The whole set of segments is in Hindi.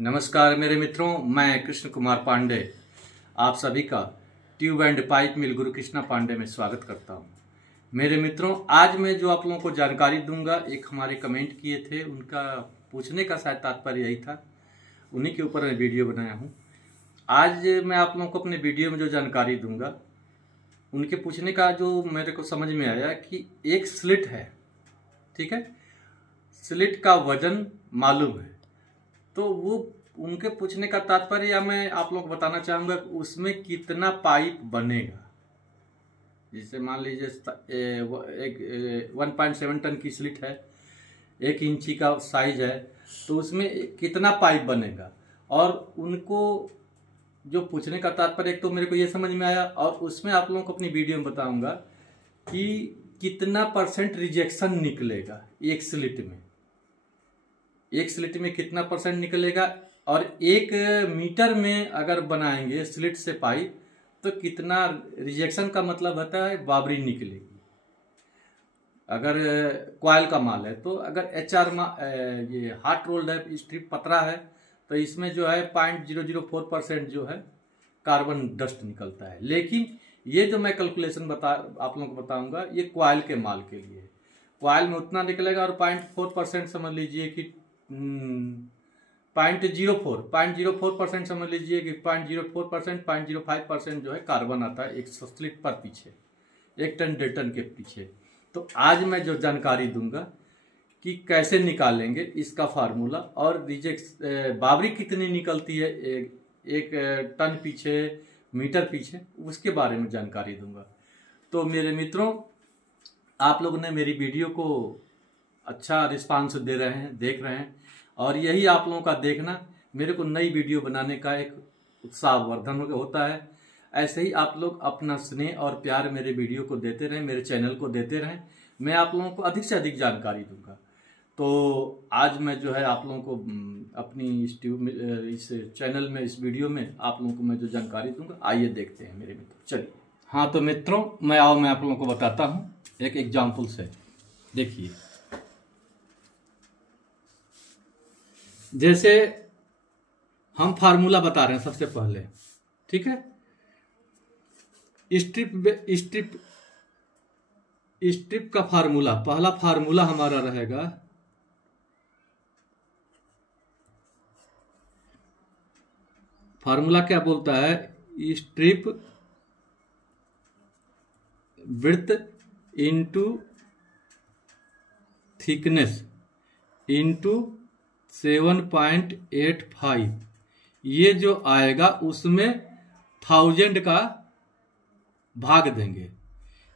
नमस्कार मेरे मित्रों, मैं कृष्ण कुमार पांडे आप सभी का ट्यूब एंड पाइप मिल गुरु कृष्णा पांडे में स्वागत करता हूं। मेरे मित्रों, आज मैं जो आप लोगों को जानकारी दूंगा, एक हमारे कमेंट किए थे, उनका पूछने का शायद तात्पर्य यही था, उन्हीं के ऊपर मैं वीडियो बनाया हूं। आज मैं आप लोगों को अपने वीडियो में जो जानकारी दूंगा, उनके पूछने का जो मेरे को समझ में आया कि एक स्लिट है, ठीक है, स्लिट का वजन मालूम है, तो वो उनके पूछने का तात्पर्य या मैं आप लोग को बताना चाहूँगा उसमें कितना पाइप बनेगा। जैसे मान लीजिए एक 1.7 टन की स्लिट है, 1 इंची का साइज है, तो उसमें कितना पाइप बनेगा। और उनको जो पूछने का तात्पर्य एक तो मेरे को ये समझ में आया, और उसमें आप लोगों को अपनी वीडियो में बताऊंगा कि कितना % रिजेक्शन निकलेगा एक स्लिट में, एक स्लिट में कितना % निकलेगा, और 1 मीटर में अगर बनाएंगे स्लिट से पाइप तो कितना रिजेक्शन का मतलब होता है बाबरी निकलेगी। अगर कॉयल का माल है तो अगर HR ये हार्ड रोल्ड है, स्ट्रिप पतरा है, तो इसमें जो है 0.004% जो है कार्बन डस्ट निकलता है। लेकिन ये जो मैं कैलकुलेशन आप लोगों को बताऊंगा, ये कॉयल के माल के लिए, कॉयल में उतना निकलेगा, और 0.4% समझ लीजिए कि 0.04% समझ लीजिए कि 0.04% 0.05% जो है कार्बन आता है एक स्लिट पर पीछे, 1 टन 1.5 टन के पीछे। तो आज मैं जो जानकारी दूंगा कि कैसे निकालेंगे इसका फार्मूला, और बाबरी कितनी निकलती है एक टन पीछे, मीटर पीछे, उसके बारे में जानकारी दूंगा। तो मेरे मित्रों, आप लोगों ने मेरी वीडियो को अच्छा रिस्पांस दे रहे हैं, देख रहे हैं, और यही आप लोगों का देखना मेरे को नई वीडियो बनाने का एक उत्साहवर्धन होता है। ऐसे ही आप लोग अपना स्नेह और प्यार मेरे वीडियो को देते रहें, मेरे चैनल को देते रहें, मैं आप लोगों को अधिक से अधिक जानकारी दूंगा। तो आज मैं जो है आप लोगों को अपनी इस चैनल में, इस वीडियो में आप लोगों को मैं जो जानकारी दूंगा, आइए देखते हैं मेरे मित्रों। चलिए। हाँ तो मित्रों, मैं आप लोगों को बताता हूँ एक एग्जाम्पल से। देखिए, जैसे हम फार्मूला बता रहे हैं सबसे पहले, ठीक है। स्ट्रिप का फार्मूला, पहला फार्मूला हमारा रहेगा फार्मूला क्या बोलता है, strip width into thickness into 7.85, ये जो आएगा उसमें 1000 का भाग देंगे,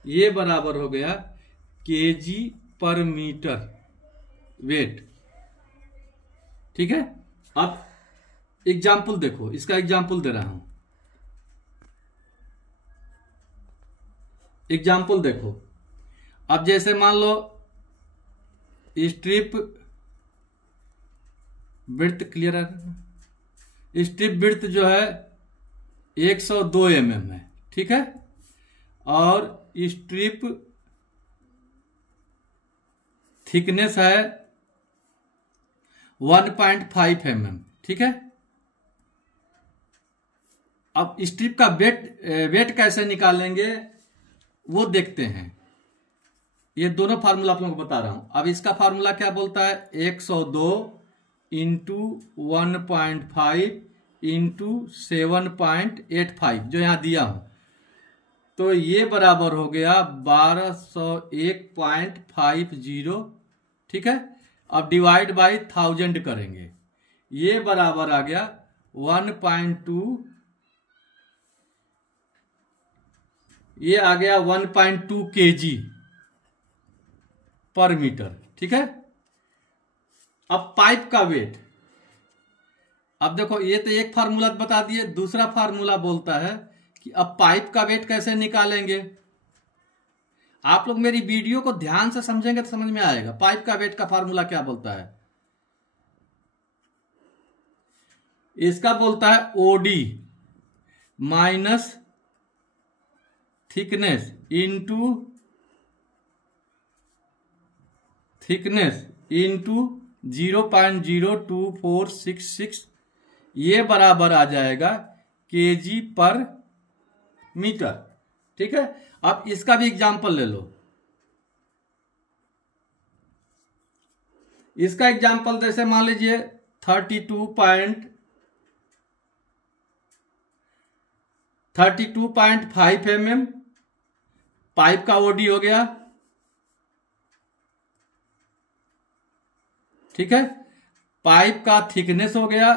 ये बराबर हो गया kg पर मीटर वेट, ठीक है। अब एग्जाम्पल देखो, इसका एग्जाम्पल दे रहा हूं, एग्जाम्पल देखो। अब जैसे मान लो स्ट्रिप विड्थ, क्लियर है, स्ट्रिप विड्थ जो है 102 mm है, ठीक है, और स्ट्रिप थिकनेस है 1.5 mm, ठीक है। अब स्ट्रिप का वेट कैसे निकालेंगे वो देखते हैं। ये दोनों फार्मूला आप लोगों को बता रहा हूं। अब इसका फार्मूला क्या बोलता है, 102 इंटू 1.5 इंटू 7.85 जो यहां दिया हूं, तो ये बराबर हो गया 1201.50, ठीक है। अब डिवाइड बाई 1000 करेंगे, ये बराबर आ गया 1.2, ये आ गया 1.2 kg पर मीटर, ठीक है। अब पाइप का वेट, अब देखो, ये तो एक फार्मूला बता दिए, दूसरा फार्मूला बोलता है कि अब पाइप का वेट कैसे निकालेंगे। आप लोग मेरी वीडियो को ध्यान से समझेंगे तो समझ में आएगा पाइप का वेट का फार्मूला क्या बोलता है। इसका बोलता है OD माइनस थिकनेस इंटू 0.02466 ये बराबर आ जाएगा केजी पर मीटर। ठीक है, अब इसका भी एग्जाम्पल ले लो। इसका एग्जाम्पल जैसे मान लीजिए 32.5 mm पाइप का ओडी हो गया। ठीक है, पाइप का थिकनेस हो गया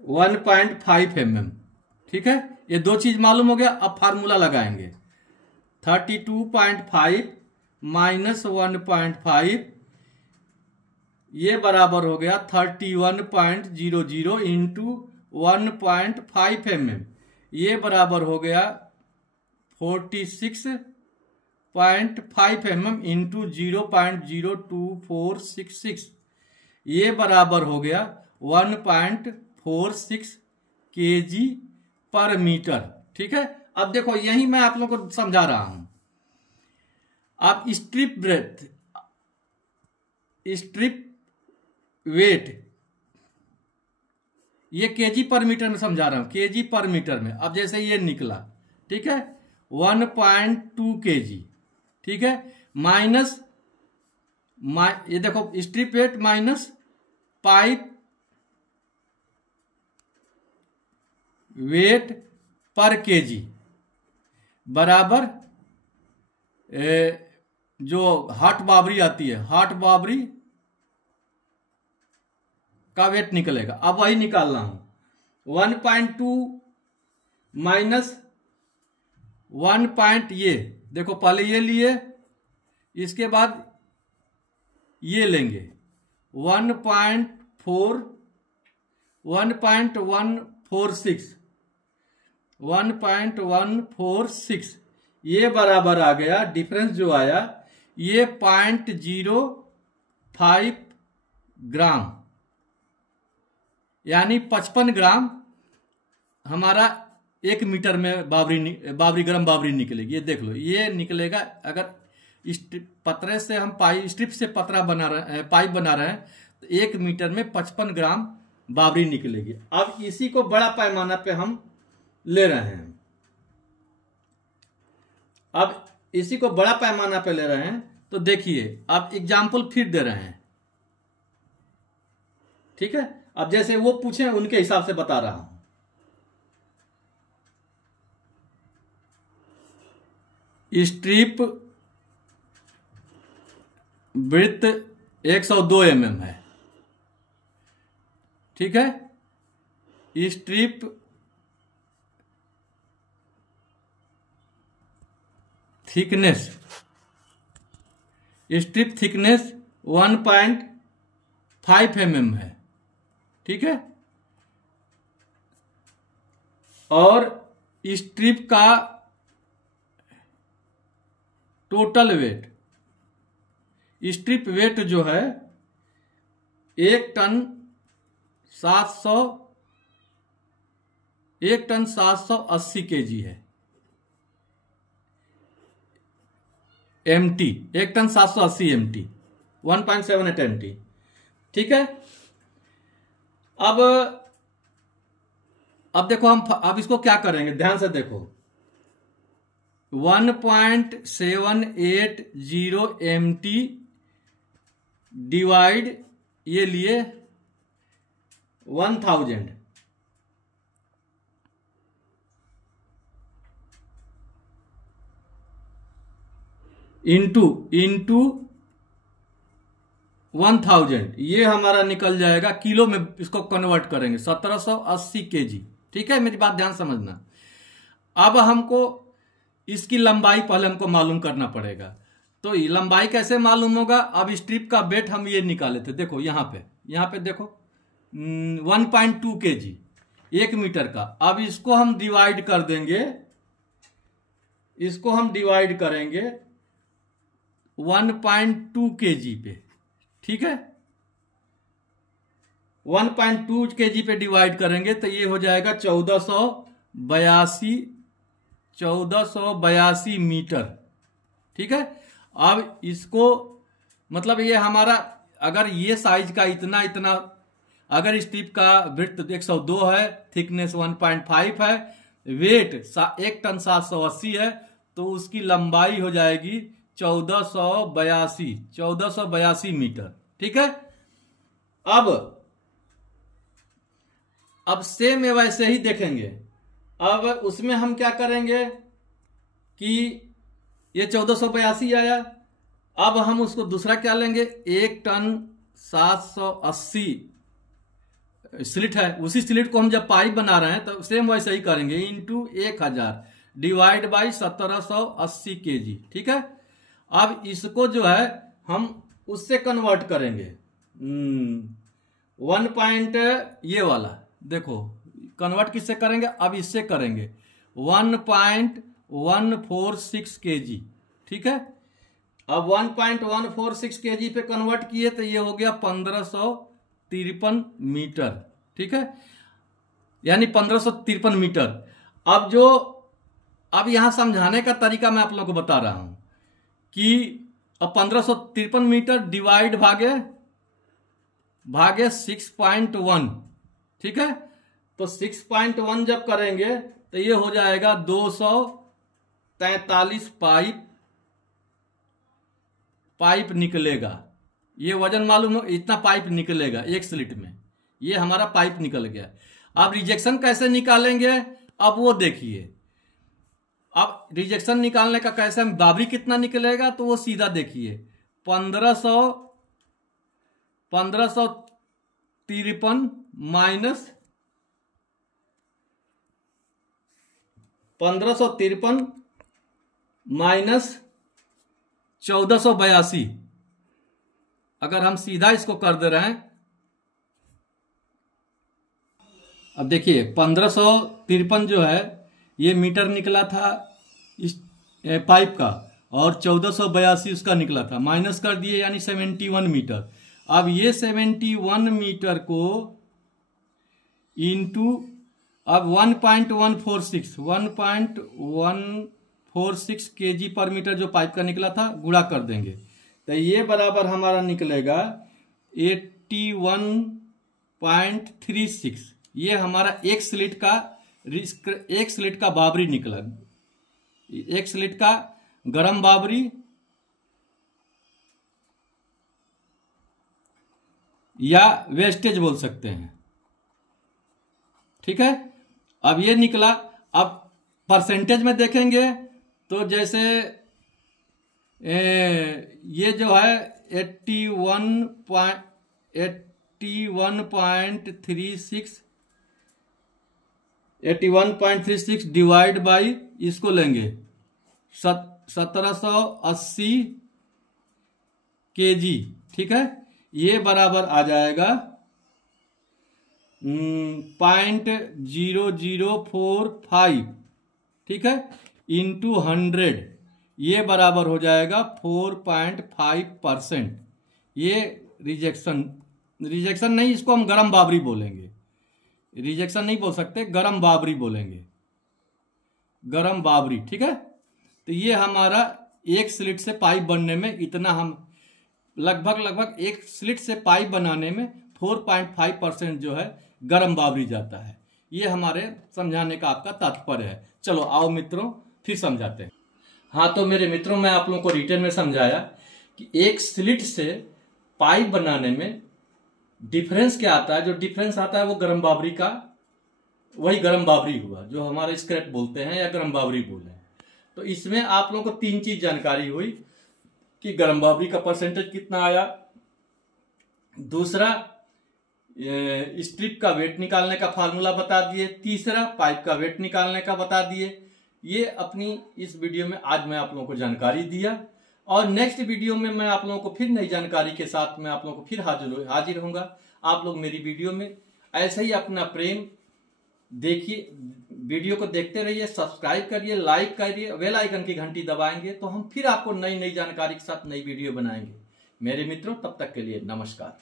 1.5 mm। ठीक है, ये दो चीज मालूम हो गया। अब फार्मूला लगाएंगे 32.5 माइनस 1.5 ये बराबर हो गया 31.00 इंटू 1.5 mm। ये बराबर हो गया 46.5 mm इंटू 0.02466। ये बराबर हो गया 1.46 kg पर मीटर। ठीक है, अब देखो यही मैं आप लोगों को समझा रहा हूं। आप स्ट्रिप वेट ये केजी पर मीटर में समझा रहा हूं, केजी पर मीटर में। अब जैसे ये निकला, ठीक है, 1.2 kg। ठीक है, माइनस ये देखो strip weight minus pipe weight पर केजी बराबर जो हॉट बाबरी आती है, हॉट बाबरी का वेट निकलेगा। अब वही निकाल रहा हूं 1.2 माइनस 1. ये देखो पहले ये लिए, इसके बाद ये लेंगे 1.146 ये बराबर आ गया। डिफरेंस जो आया ये 0.05 ग्राम, यानी 55 ग्राम हमारा 1 मीटर में बाबरी गर्म बाबरी निकलेगी। ये देख लो, ये निकलेगा। अगर पतरे से हम स्ट्रिप से पतरा बना रहे हैं, पाइप बना रहे हैं, तो 1 मीटर में 55 ग्राम बाबरी निकलेगी। अब इसी को बड़ा पैमाना पे हम ले रहे हैं। अब इसी को बड़ा पैमाना पे ले रहे हैं, तो देखिए अब एग्जाम्पल फिर दे रहे हैं। ठीक है, अब जैसे वो पूछे उनके हिसाब से बता रहा हूं। स्ट्रिप ब्रेथ 102 mm है। ठीक है, स्ट्रिप थिकनेस 1.5 mm है। ठीक है, और स्ट्रिप का टोटल वेट, स्ट्रिप वेट जो है 1 टन 780 kg है। MT 1 ton 780 MT 1.78 MT। ठीक है, अब देखो हम अब इसको क्या करेंगे, ध्यान से देखो। 1.780 MT डिवाइड ये लिए 1000 इंटू 1000, ये हमारा निकल जाएगा किलो में। इसको कन्वर्ट करेंगे 1780 kg। ठीक है, मेरी बात ध्यान समझना। अब हमको इसकी लंबाई पहले हमको मालूम करना पड़ेगा। तो लंबाई कैसे मालूम होगा? अब स्ट्रिप का वेट हम ये निकाले थे, देखो यहाँ पे देखो 1.2 kg 1 मीटर का। अब इसको हम डिवाइड कर देंगे, इसको हम डिवाइड करेंगे 1.2 kg पे। ठीक है, 1.2 kg पे डिवाइड करेंगे तो ये हो जाएगा 1482 मीटर। ठीक है, अब इसको मतलब ये हमारा अगर ये साइज का इतना इतना, अगर स्ट्रिप का विड्थ 102 है, थिकनेस 1.5 है, वेट 1 टन 780 है, तो उसकी लंबाई हो जाएगी 1482 मीटर। ठीक है। अब सेम वैसे ही देखेंगे। अब उसमें हम क्या करेंगे कि ये 1482 आया, अब हम उसको दूसरा क्या लेंगे, 1 टन 780 स्लिट है, उसी स्लिट को हम जब पाइप बना रहे हैं तो सेम वैसे ही करेंगे, इंटू 1000 डिवाइड बाई 1780 kg। ठीक है। अब इसको जो है हम उससे कन्वर्ट करेंगे, 1 पॉइंट ये वाला देखो कन्वर्ट किससे करेंगे, अब इससे करेंगे 1.146 kg। ठीक है। अब 1.146 kg पे कन्वर्ट किए तो ये हो गया 1553 मीटर। ठीक है, यानी 1553 मीटर। अब यहां समझाने का तरीका मैं आप लोगों को बता रहा हूं कि अब 1553 मीटर डिवाइड भागे 6.1। ठीक है, तो 6.1 जब करेंगे तो ये हो जाएगा 243 पाइप निकलेगा। ये वजन मालूम हो, इतना पाइप निकलेगा एक स्लिट में, ये हमारा पाइप निकल गया। अब रिजेक्शन कैसे निकालेंगे, अब वो देखिए। अब रिजेक्शन निकालने का कैसे, बाबरी कितना निकलेगा, तो वो सीधा देखिए 1553 माइनस 1482, अगर हम सीधा इसको कर दे रहे हैं। अब देखिए 1553 जो है ये मीटर निकला था इस पाइप का, और 1482 उसका निकला था, माइनस कर दिए यानी 71 मीटर। अब ये 71 मीटर को इंटू अब 1.146 kg पर मीटर जो पाइप का निकला था गुणा कर देंगे, तो ये बराबर हमारा निकलेगा 81.36। ये हमारा एक स्लिट का बाबरी निकला, एक स्लिट का गरम बाबरी या वेस्टेज बोल सकते हैं। ठीक है, अब ये निकला। अब परसेंटेज में देखेंगे तो जैसे ये जो है 81.36 डिवाइड बाई इसको लेंगे 1780 kg। ठीक है, ये बराबर आ जाएगा 0.0045। ठीक है, इंटू 100, ये बराबर हो जाएगा 4.5%। ये रिजेक्शन नहीं, इसको हम गरम बाबरी बोलेंगे, रिजेक्शन नहीं बोल सकते, गरम बाबरी बोलेंगे, गरम बाबरी। ठीक है, तो ये हमारा एक स्लिट से पाइप बनने में इतना, हम लगभग एक स्लिट से पाइप बनाने में 4.5% जो है गरम बाबरी जाता है। ये हमारे समझाने का आपका तात्पर्य है। चलो आओ मित्रों फिर समझाते हैं। हाँ, तो मेरे मित्रों मैं आप लोगों को रिटेल में समझाया कि एक स्लिट से पाइप बनाने में डिफरेंस क्या आता है। जो डिफरेंस आता है वो गरम बाबरी का, वही गरम बाबरी हुआ जो हमारे स्क्रैप बोलते हैं या गरम बाबरी बोले। तो इसमें आप लोगों को 3 चीज जानकारी हुई कि गरम बाबरी का परसेंटेज कितना आया, दूसरा स्ट्रिप का वेट निकालने का फार्मूला बता दिए, तीसरा पाइप का वेट निकालने का बता दिए। ये अपनी इस वीडियो में आज मैं आप लोगों को जानकारी दिया, और नेक्स्ट वीडियो में मैं आप लोगों को फिर नई जानकारी के साथ मैं आप लोगों को फिर हाजिर होऊंगा। आप लोग मेरी वीडियो में ऐसे ही अपना प्रेम देखिए, वीडियो को देखते रहिए, सब्सक्राइब करिए, लाइक करिए, बेल आइकन की घंटी दबाएंगे तो हम फिर आपको नई जानकारी के साथ नई वीडियो बनाएंगे। मेरे मित्रों, तब तक के लिए नमस्कार।